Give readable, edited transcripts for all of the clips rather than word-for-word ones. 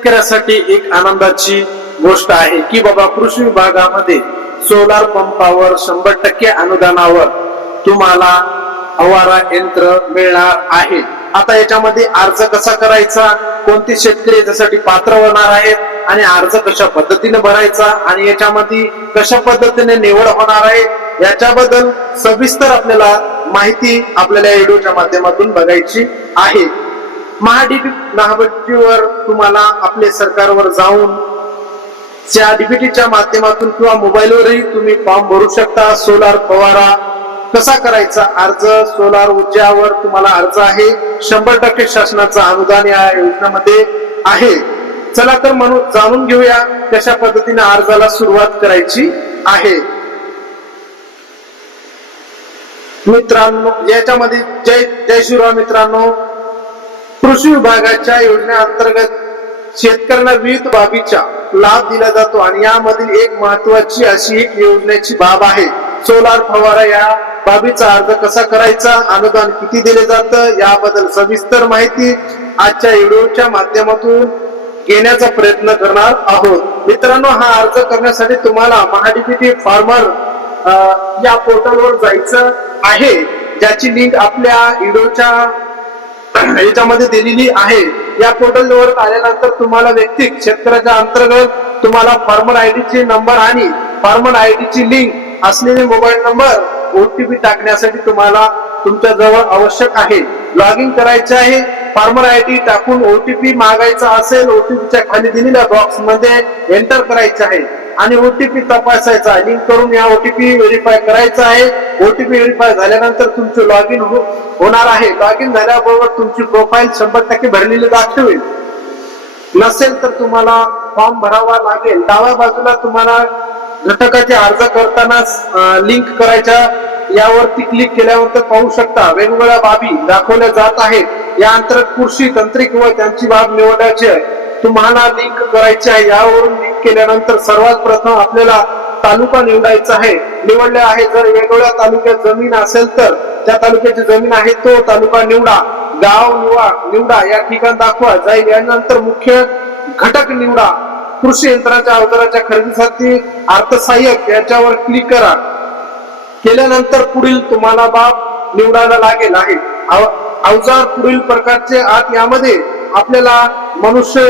शेतकऱ्यासाठी एक आनंदाची गोष्ट आहे की बाबा कृषी विभागामध्ये सोलार पंपावर 100% अनुदानावर तुम्हाला फवारा यंत्र मिळणार आहे। आता याच्यामध्ये अर्ज कसा करायचा, कोणते शेतकरी याच्यासाठी पात्र होणार आहेत आणि अर्ज कशा पद्धतीने भरायचा आणि याच्यामध्ये कशा पद्धतीने निवड होणार आहे याच्याबद्दल सविस्तर आपल्याला माहिती आपल्याला या व्हिडिओच्या माध्यमातून बघायची आहे। महाडीबीटीवर तुम्हाला आपले सरकारवर जाऊन त्या डीबीटीच्या माध्यमातून किंवा मोबाईलवरही तुम्ही फॉर्म भरू शकता। सोलार फवारा कसा करायचा अर्ज, सोलार ऊर्जावर तुम्हाला अर्ज आहे, 100% शासनाचं अनुदान या योजनेमध्ये आहे। चला तर म्हणून जाणून घेऊया कशा पद्धतीने अर्जाला सुरुवात करायची आहे। मित्रांनो याच्यामध्ये जय श्रीराम मित्रांनो, कृषी विभागाच्या योजनेअंतर्गत शेतकऱ्यांना विविध बाबीचा लाभ दिला जातो आणि यामधील एक महत्वाची अशी एक योजनेची बाब आहे सोलार फवारा। या बाबीचा अर्ज कसा करायचा, अनुदान किती दिले जातं याबद्दल सविस्तर माहिती आजच्या व्हिडिओच्या माध्यमातून घेण्याचा प्रयत्न करणार आहोत। मित्रांनो हा अर्ज करण्यासाठी तुम्हाला महाडीबीटी फार्मर या पोर्टलवर जायचं आहे, ज्याची लिंक आपल्या व्हिडिओच्या याच्यामध्ये दिलेली आहे। या पोर्टलवर आल्यानंतर तुम्हाला वैयक्तिक शेतकऱ्याच्या अंतर्गत तुम्हाला फार्मर आयडी ची नंबर आणि फार्मर आयडी ची लिंक असलेले मोबाईल नंबर ओटीपी टाकण्यासाठी तुम्हाला तुमच्या जवळ आवश्यक आहे। लॉग इन करायचे आहे, फार्मर आयडी टाकून ओटीपी मागायचा असेल, ओटीपीच्या खाली दिलेल्या बॉक्स मध्ये एंटर करायचे आहे आणि ओटीपी तपासायचा, लिंक करून या ओटीपी व्हेरीफाय करायचा आहे। ओटीपी व्हेरीफाय झाल्यानंतर तुमचे लॉग इन होणार आहे। लॉग इन झाल्याबरोबर तुमची प्रोफाईल 100% भरलेली दाखवेल, नसेल तर तुम्हाला फॉर्म भरावा लागेल। डाव्या बाजूला तुम्हाला घटकाचे अर्ज करताना लिंक करायच्या यावरती क्लिक केल्यानंतर पाहू शकता वेगवेगळ्या बाबी दाखवल्या जात आहेत। या अंतर्गत कृषी तांत्रिक व त्यांची बाब निवडायची तुम्हाला लिंक करायची आहे। यावरून लिंक केल्यानंतर सर्वात प्रथम आपल्याला तालुका निवडायचा आहे, निवडले आहे। जर वेगवेगळ्या तालुक्यात जमीन असेल तर त्या तालुक्याची जमीन आहे तो तालुका निवडा, गाव निवडा, या ठिकाण दाखवा जाईल। यानंतर मुख्य घटक निवडा, कृषी यंत्राच्या अवजाराच्या खरेदीसाठी अर्थसहाय्यक याच्यावर क्लिक करा। केल्यानंतर पुढील तुम्हाला बाब निवडायला लागेल आहे अवजार पुढील प्रकारचे आत यामध्ये आपल्याला मनुष्य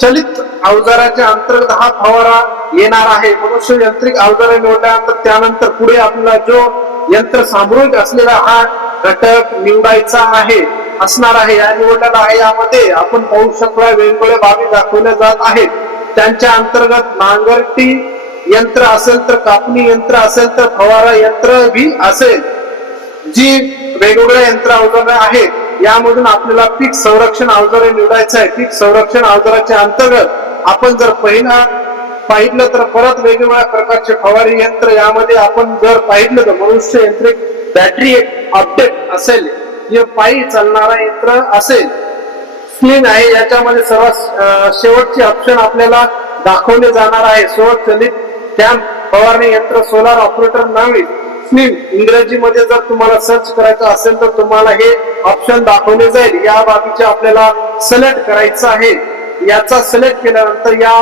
चलित अवजाराच्या अंतर्गत हा फवारा येणार आहे। मनुष्य यांत्रिक अवजार निवडल्यानंतर त्यानंतर पुढे आपल्याला जो यंत्र सामुग्रिक असलेला हा घटक निवडायचा आहे असणार आहे। या निवडलेला आहे यामध्ये आपण पाहू शकता वेगवेगळ्या बाबी दाखवल्या जात आहेत। त्यांच्या अंतर्गत नांगरटी यंत्र असेल तर कापणी यंत्र असेल तर फवारा यंत्र भी असेल। जी वेगवेगळ्या यंत्र अवजारे आहेत यामधून आपल्याला पीक संरक्षण अवजारे निवडायचं आहे। पीक संरक्षण अवजाराच्या अंतर्गत आपण जर पाहिलं तर परत वेगवेगळ्या प्रकारचे फवारी यंत्र यामध्ये आपण जर पाहिलं तर मनुष्य यंत्रिक बॅटरी अपडेट असेल, हे पायी चालणारा यंत्र असेल। स्क्रीन आहे याच्यामध्ये सर्वात शेवटचे ऑप्शन आपल्याला दाखवले जाणार आहे। सोलर चलित कॅम्प फवारणी यंत्र, सोलार ऑपरेटर नावे स्क्रीन इंग्रजीमध्ये जर तुम्हाला सर्च करायचं असेल तर तुम्हाला हे ऑप्शन दाखवले जाईल। या बाबीचे आपल्याला सिलेक्ट करायचं आहे। याचा सिलेक्ट केल्यानंतर या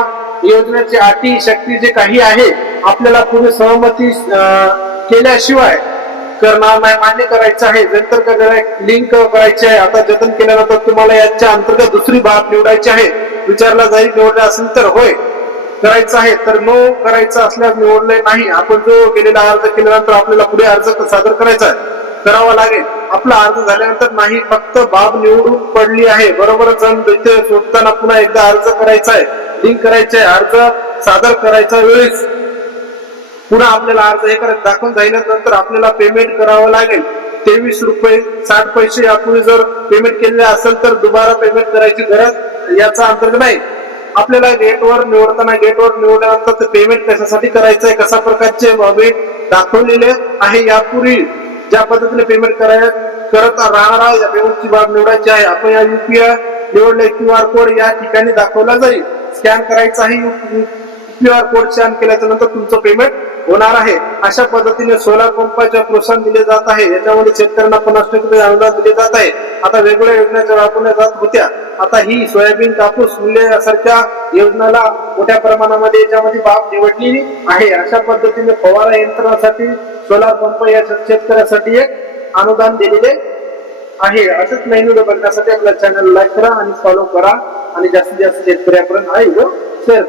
योजनेची अटी शक्ती जे काही आहे आपल्याला पुढे सहमती केल्याशिवाय करणार नाही, मान्य करायचं आहे। नंतर लिंक करायची आहे। आता जतन केल्यानंतर तुम्हाला याच्या अंतर्गत दुसरी बाब निवडायची आहे। विचारला जाईल निवडले असेल तर होय करायचं आहे, तर नो करायचं असल्यास निवडले नाही। आपण जो केलेला अर्ज केल्यानंतर आपल्याला पुढे अर्ज सादर करावा लागेल। आपला अर्ज झाल्यानंतर नाही, फक्त बाब निवडून पडली आहे बरोबर इथे सोडताना पुन्हा एकदा अर्ज करायचा आहे, लिंक करायचे आहे। अर्ज सादर करायचा वेळेस पुन्हा आपल्याला अर्ज हे करत दाखवून झाल्यानंतर आपल्याला पेमेंट करावं लागेल। 23 रुपये 60 पैसे यापूर्वी जर पेमेंट केलेले असेल तर दुबारा पेमेंट करायची गरज याचा अंतर्गत नाही। आपल्याला गेटवर निवडल्यानंतर ते पेमेंट कशासाठी करायचंय, कशा प्रकारचे बाबी दाखवलेले आहे। यापूर्वी ज्या पद्धतीने पेमेंट करत राहणार या पेमेंटची बाब निवडायची आहे। आपण या युपीआय निवडले, QR कोड या ठिकाणी दाखवला जाईल, स्कॅन करायचा आहे। QR कोड स्कॅन केल्याच्या नंतर तुमचं पेमेंट होणार आहे. अशा पद्धतीने सोलार पंपाच्या प्रोत्साहन दिले जात आहे. याच्यामध्ये शेतकऱ्यांना 50% अनुदान दिले जात आहे. आता वेगवेगळ्या योजनेच्या राबवल्या जात होत्या. आता ही सोयाबीन कापूस मूल्य यासारख्या योजनाला मोठ्या प्रमाणामध्ये याच्यामध्ये बाब निवडलेली आहे. अशा पद्धतीने फवारा यंत्रासाठी सोलार पंप या शेतकऱ्यासाठी एक अनुदान दिलेले आहे. असंच नवीन व्हिडिओ बघण्यासाठी आपल्या चॅनल लाईक करा आणि फॉलो करा आणि जास्तीत जास्त शेतकऱ्यापर्यंत हा व्हिडिओ शेअर करा.